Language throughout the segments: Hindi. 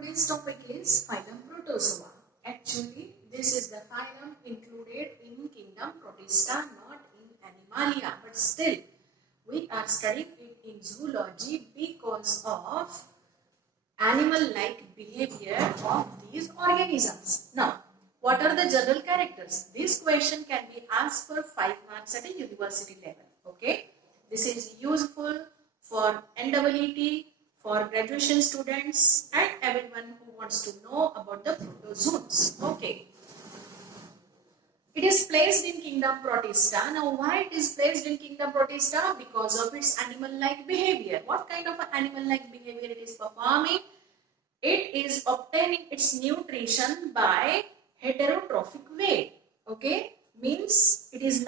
today's topic is phylum Protozoa. Actually, this is the phylum included in kingdom Protista, not in Animalia. But still, we are studying it in zoology because of animal-like behavior of these organisms. Now, what are the general characters? This question can be asked for 5 marks at a university level. Okay, this is useful for NEET, for graduation students and everyone who wants to know about the protozoans. Okay. It is placed in kingdom Protista. Now why it is placed in kingdom Protista? Because of its animal-like behavior. What kind of an animal-like behavior it is performing? It is obtaining its nutrition by heterotrophic way. Okay, means it is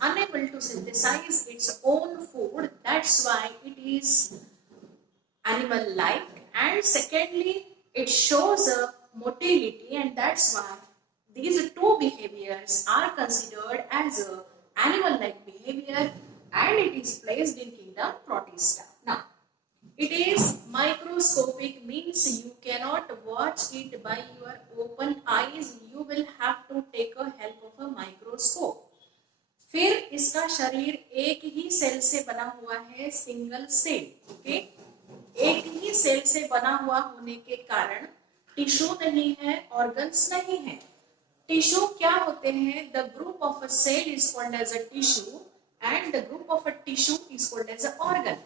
unable to synthesize its own food. That's why it is animal-like. And secondly, it shows a motility, and that's why these two behaviors are considered as a animal-like behavior, and it is placed in kingdom Protista. Now, it is microscopic, means you cannot watch it by your open eyes. You will have to take a help of a microscope. फिर इसका शरीर एक ही सेल से बना हुआ है, सिंगल सेल. ओके, एक ही सेल से बना हुआ होने के कारण टिश्यू नहीं है, ऑर्गन्स नहीं है. टिश्यू क्या होते हैं? The group of a cell is called as a tissue and the group of a tissue is called as a organ.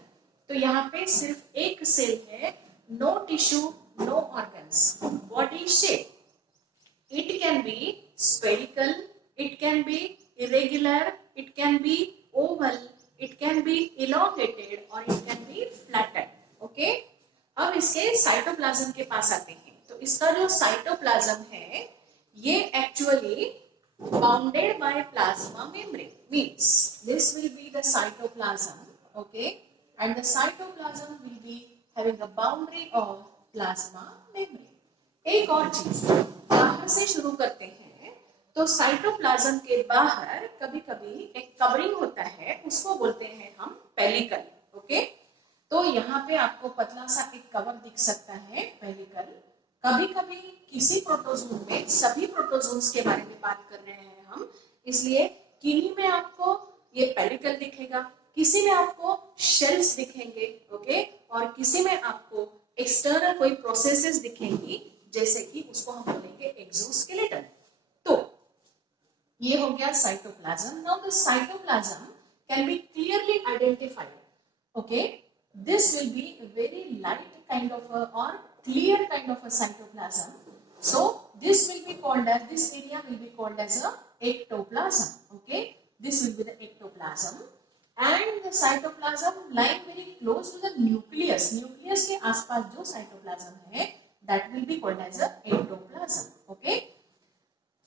तो यहाँ पे सिर्फ एक सेल है, no tissue, no organs. Body shape, it can be spherical, it can be irregular, it can be oval, it can be elongated or it can be flattened. Okay, अब इसके साइटोप्लाज्म के पास आते हैं. तो इसका जो साइटोप्लाज्म है ये actually bounded by plasma membrane, means this will be the cytoplasm. Okay, and the cytoplasm will be having a boundary of plasma membrane. एक और चीज, बाहर से शुरू करते हैं. तो साइटोप्लाज्म के बाहर कभी कभी एक कवरिंग होता है, उसको बोलते हैं हम पेलिकल. ओके, तो यहाँ पे आपको पतला सा एक कवर दिख सकता है, पेलिकल. कभी कभी किसी प्रोटोजोन में, सभी प्रोटोजोन्स के बारे में बात कर रहे हैं हम, इसलिए किन्हीं में आपको ये पेलिकल दिखेगा, किसी में आपको शेल्स दिखेंगे. ओके, और किसी में आपको एक्सटर्नल कोई प्रोसेसेस दिखेंगी, जैसे कि उसको हम बोलेंगे एक्सोस्केलेटन. तो ये हो गया cytoplasm. Now the cytoplasm can be clearly identified. Okay, this will be a very light kind of a or clear kind of a cytoplasm. So this will be called as, this area will be called as a ectoplasm. Okay, this will be the ectoplasm and the cytoplasm lying very close to the nucleus. Nucleus के आसपास जो cytoplasm है that will be called as a ectoplasm. Okay,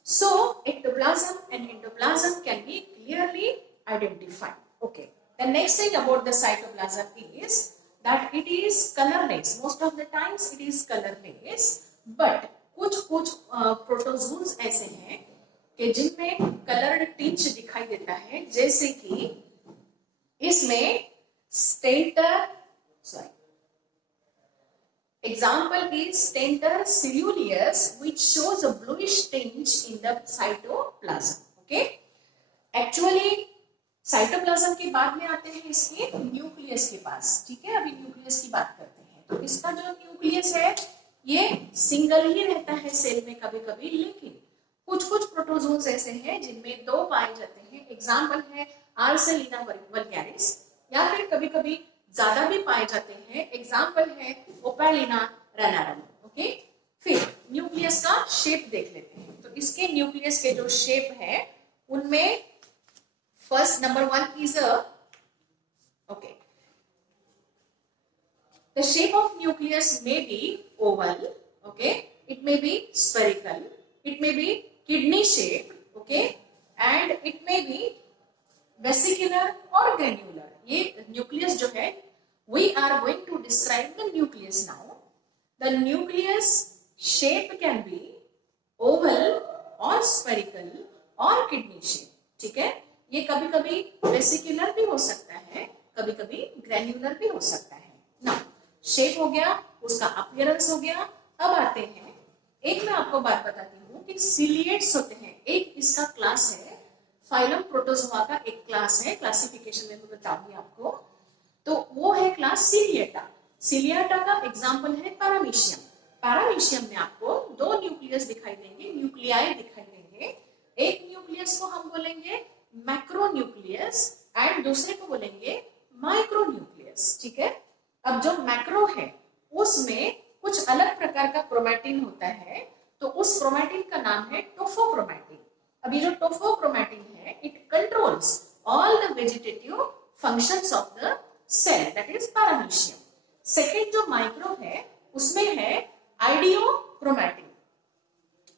so ectoplasm and endoplasm can be clearly identified. Okay, the next thing about the cytoplasm is that it is colorless. Most of the times it is colorless, but कुछ प्रोटोजोन्स ऐसे हैं कि जिनमें कलर्ड टिंच दिखाई देता है, जैसे कि इसमें example is Stentor ceruleus, which shows a bluish tinge in the cytoplasm. Okay, actually cytoplasm के बाद में आते हैं इसके न्यूक्लियस के पास. ठीक है, अभी न्यूक्लियस की बात करते हैं. तो इसका जो न्यूक्लियस है ये सिंगल ही रहता है सेल में कभी कभी, लेकिन कुछ प्रोटोजोन्स ऐसे हैं जिनमें दो पाए जाते हैं. एग्जाम्पल है आर्सेलिना वल्गैरिस, या फिर कभी कभी ज्यादा भी पाए जाते हैं. एग्जाम्पल है ओपेलिना रैनारम. ओके, फिर न्यूक्लियस का शेप देख लेते हैं. तो इसके न्यूक्लियस के जो शेप है उनमें first number one is the shape of nucleus may be oval. Okay, it may be spherical, it may be kidney shaped. Okay, and it may be vesicular or granular. ये nucleus जो है, we are going to describe the nucleus now. The nucleus shape can be oval or spherical or kidney shape. ठीक है, ये कभी कभी वेसिकुलर भी हो सकता है, कभी कभी ग्रैन्युलर भी हो सकता है. ना शेप हो गया, उसका अपीयरेंस हो गया. अब आते हैं, एक मैं आपको बात बताती हूँ कि सिलिएट्स होते हैं, एक इसका क्लास है, फाइलम प्रोटोजोआ का एक क्लास है, क्लासिफिकेशन में मैं बताऊंगी आपको, तो वो है क्लास सिलिएटा। सिलिएटा का एग्जाम्पल है पैरामीशियम। पैरामीशियम में आपको दो न्यूक्लियस दिखाई देंगे, न्यूक्लियाई दिखाई देंगे। एक न्यूक्लियस को हम बोलेंगे मैक्रो न्यूक्लियस एंड दूसरे को बोलेंगे माइक्रो न्यूक्लियस, ठीक है। अब जो मैक्रो है उसमें कुछ अलग प्रकार का क्रोमैटिन होता है, तो उस क्रोमैटिन का नाम है टोफोक्रोमैटिन। अब ये जो टोफोक्रोमैटिन है, it controls all the vegetative functions of the cell, that is paramecium. Second जो माइक्रो है उसमें है आइडियोक्रोमैटिन।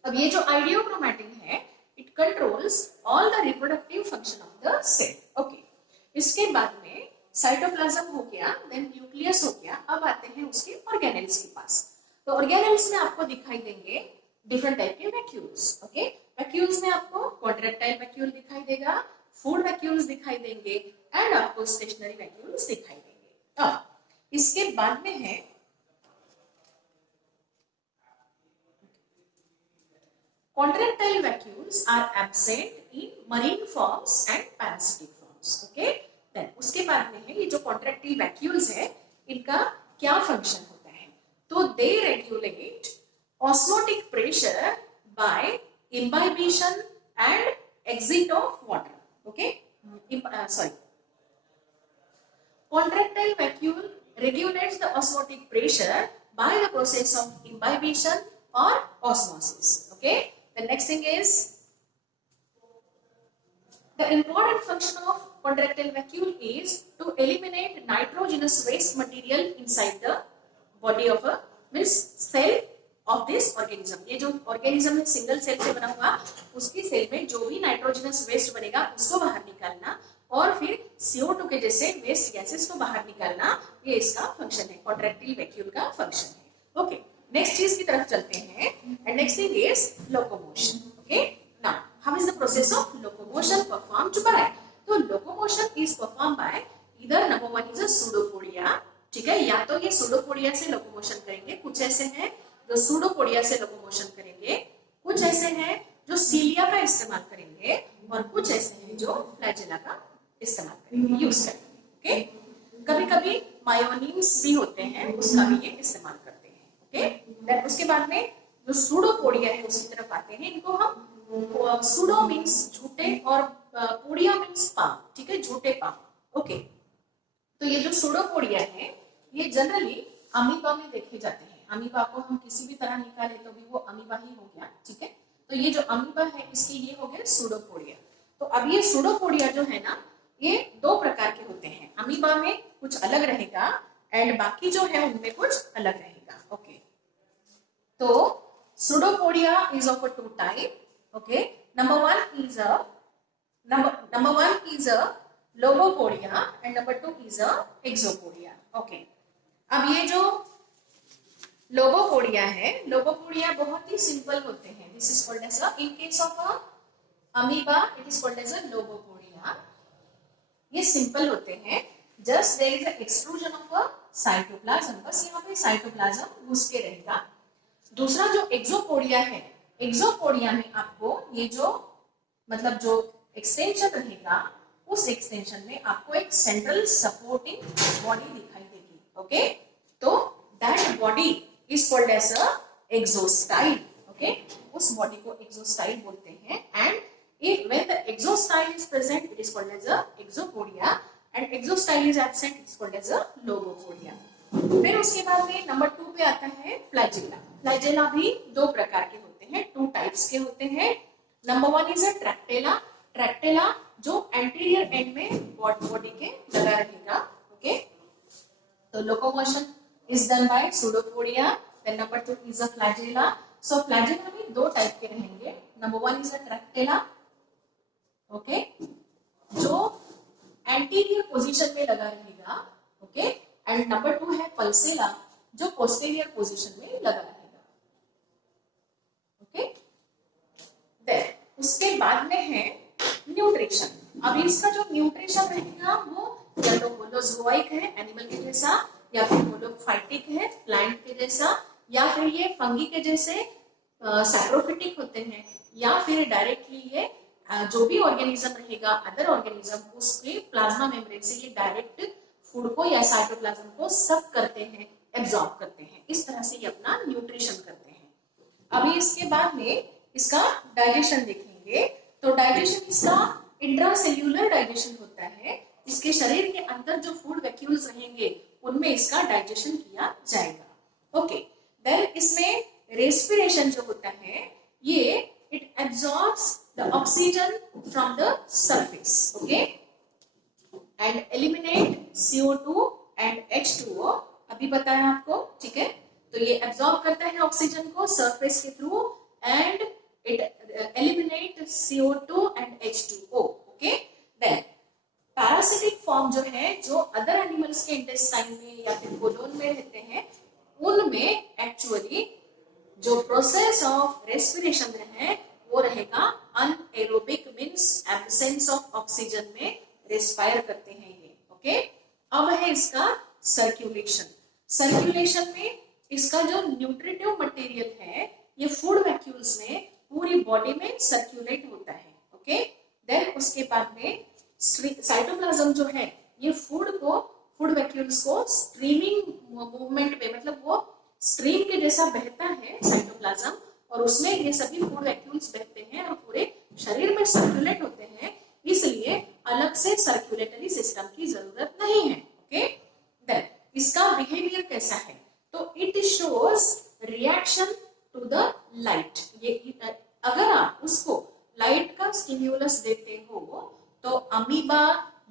अब ये जो आइडियोक्रोमैटिन है, it controls all the reproductive function of the cell. Okay, इसके बाद में साइटोप्लाज्म हो गया, देन न्यूक्लियस हो गया। अब आते हैं उसके ऑर्गेनेल्स के पास। तो ऑर्गेनेल्स में आपको दिखाई देंगे डिफरेंट टाइप के वैक्यूल्स। ओके, वैक्यूल्स में आपको कॉन्ट्रैक्टाइल वैक्यूल दिखाई देगा, फूड वैक्यूल्स दिखाई देंगे एंड आपको स्टेशनरी वैक्यूल्स दिखाई देंगे। अब इसके बाद में है contractile vacuoles are absent in marine forms and parasitic forms. Okay, then उसके बाद में है ये जो contractile vacuoles है, इनका क्या फंक्शन होता है? तो they regulate osmotic pressure by imbibition and exit of water. Okay, sorry. Contractile vacuole regulates the osmotic pressure by the process of imbibition or osmosis. Okay. The next thing is the important function of contractile vacuole is to eliminate nitrogenous waste material inside the body of a means cell of this organism. ये जो organism है सिंगल सेल से बना हुआ, उसकी सेल में जो भी नाइट्रोजनस वेस्ट बनेगा उसको बाहर निकालना और फिर CO2 के जैसे वेस्ट गैसेस को बाहर निकालना, ये इसका फंक्शन है, कॉन्ट्रैक्टाइल वैक्यूल का फंक्शन है। ओके, नेक्स्ट चीज की तरफ चलते हैं and next thing is locomotion. Okay, now how is the process of locomotion performed by? तो locomotion is perform by either number one is a pseudopodia, ठीक है, या तो ये सूडोपोडिया से लोकोमोशन करेंगे, कुछ ऐसे हैं जो सूडोपोडिया से लोकोमोशन करेंगे, कुछ ऐसे हैं जो सीलिया का इस्तेमाल करेंगे और कुछ ऐसे हैं जो फ्लैजेला का इस्तेमाल करेंगे, यूज करेंगे। ओके, कभी कभी मायोनिम्स भी होते हैं, उसका भी ये इस्तेमाल करते हैं। ओके, देन उसके बाद में जो सूडोपोडिया है उसकी तरफ आते हैं। इनको हम सूडो मींस झूठे और पोडिया मींस पाम, ठीक है, झूठे पाम। ओके, तो ये जो सूडोपोडिया है ये जनरली अमीबा में देखे जाते हैं। अमीबा को हम किसी भी तरह निकाले तो भी वो अमीबा ही हो गया, ठीक है। तो ये जो अमीबा है इसके ये हो गया सूडोपोडिया। तो अब ये सूडोपोडिया जो है ना, ये दो प्रकार के होते हैं, अमीबा में कुछ अलग रहेगा एंड बाकी जो है उनमें कुछ अलग रहेगा। ओके, तो pseudopodia is of two type. Okay, number one is a lobopodia and number two is a axopodia. Okay, अब ये जो लोबोपोडिया है, लोबोपोडिया बहुत ही सिंपल होते हैं। This is called as in case of a amoeba it is called as a lobopodia. ये सिंपल होते हैं, just there is exclusion of a cytoplasm, बस यहाँ पे साइटोप्लाज्म घुस के रहेगा। दूसरा जो एक्सोपोडिया है, एक्सोपोडिया में आपको ये जो मतलब जो एक्सटेंशन रहेगा, उस एक्सटेंशन में आपको एक सेंट्रल सपोर्टिंग बॉडी दिखाई देगी। ओके, तो that body is called as a axostyle. Okay, उस बॉडी को एक्सोस्टाइल बोलते हैं and if when the exostyle is present it is called as a exopodia and exostyle is absent it is called as a lobopodia। फिर उसके बाद में नंबर 2 पे आता है फ्लैजेला। फ्लैजेला भी दो प्रकार के होते हैं, टू टाइप्स के होते हैं। Number 1 is a ट्रैक्टेला। ट्रैक्टेला जो एंटीरियर एंड में बॉडी के लगा रहेगा। ओके, तो locomotion is done by pseudopodia. Then number 2 is a flagella. So flagella भी दो टाइप के रहेंगे। Number 1 is a tractella, okay, जो एंटीरियर पोजीशन में लगा रहेगा। ओके, एंड नंबर 2 है पल्सेला, जो पोस्टीरियर पोजीशन में लगा रहेगा। ओके, देन उसके बाद में है न्यूट्रिशन। अब इसका जो न्यूट्रिशन रहेगा वो या तो होलोजोइक है एनिमल के जैसा, या फिर होलोफाइटिक है प्लांट के जैसा, या फिर ये फंगी के जैसे सैप्रोफिटिक होते हैं, या फिर डायरेक्टली ये जो भी ऑर्गेनिज्म रहेगा अदर ऑर्गेनिज्म उसके प्लाज्मा मेम्ब्रेन से ये डायरेक्ट फूड को या साइटोप्लाज्म को सक करते हैं, एब्जॉर्ब करते हैं। इस तरह से ये अपना न्यूट्रिशन करते हैं। अभी इसके बाद में इसका डाइजेशन देखेंगे। तो डाइजेशन इसका इंट्रासेल्यूलर डाइजेशन होता है। इसके शरीर के अंदर जो फूड वैक्यूल्स रहेंगे उनमें इसका डाइजेशन किया जाएगा। ओके, देन इसमें रेस्पिरेशन जो होता है ये it absorbs the oxygen from the surface, okay, and eliminate CO2 and H2O। अभी बताया आपको, ठीक है। तो ये एब्जॉर्ब करता है ऑक्सीजन को सरफेस के through and it eliminate CO2 and H2O, okay. Then parasitic form जो है, जो अदर एनिमल्स के इंटेस्टाइन में या फिर कोलोन में रहते हैं, उनमें एक्चुअली जो प्रोसेस ऑफ रेस्पिरेशन है वो रहेगा anaerobic, means absence of oxygen में रेस्पायर करते हैं ये, ओके। अब है इसका सर्कुलेशन। सर्कुलेशन में इसका जो न्यूट्रिटिव मटेरियल है ये फूड वैक्यूल्स में पूरी बॉडी में सर्कुलेट होता है, ओके। देन उसके बाद में साइटोप्लाज्म जो है ये फूड वैक्यूल्स को स्ट्रीमिंग मूवमेंट में, मतलब वो स्ट्रीम के जैसा बहता है साइटोप्लाज्म, और उसमें ये सभी फूड वैक्यूल्स बहते हैं और पूरे शरीर में सर्कुलेट होते हैं, इसलिए अलग से सर्कुलेटरी सिस्टम की जरूरत नहीं है, ओके। देन इसका बिहेवियर कैसा है, तो it shows reaction to the light. ये अगर आप उसको लाइट का स्टिम्युलस देते हो तो अमीबा,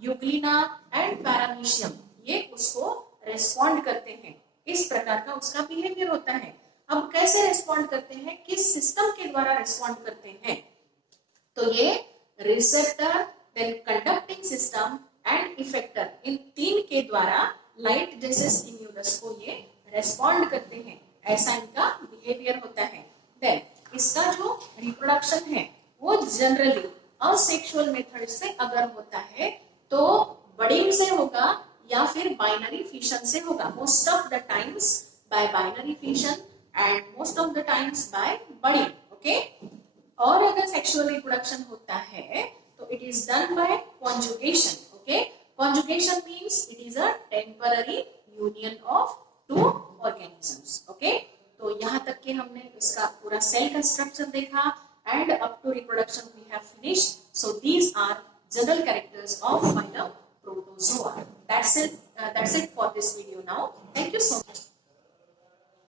यूग्लिना एंड पैरामीशियम ये उसको रेस्पॉन्ड करते हैं। इस प्रकार का उसका बिहेवियर होता है। अब कैसे रेस्पॉन्ड करते हैं, किस सिस्टम के द्वारा रेस्पॉन्ड करते हैं, तो ये receptor, then conducting system and effector, इन तीन के द्वारा लाइट जैसे स्टिम्युलस को ये रेस्पॉन्ड करते हैं। ऐसा इनका बिहेवियर होता है। देन इसका जो रिप्रोडक्शन है वो जनरली असेक्सुअल मेथड से अगर होता है तो बडिंग से होगा या फिर बाइनरी फिशन से होगा। Most of the times bye binary fission and most of the times bye budding, okay. और अगर सेक्सुअल रिप्रोडक्शन होता है तो it is done bye conjugation, okay. Conjugation means it is a temporary union of to organisms, okay. तो यहाँ तक के हमने इसका पूरा सेल का स्ट्रक्चर देखा and up to reproduction we have finished. So these are general characters of phylum Protozoa. That's it for this video.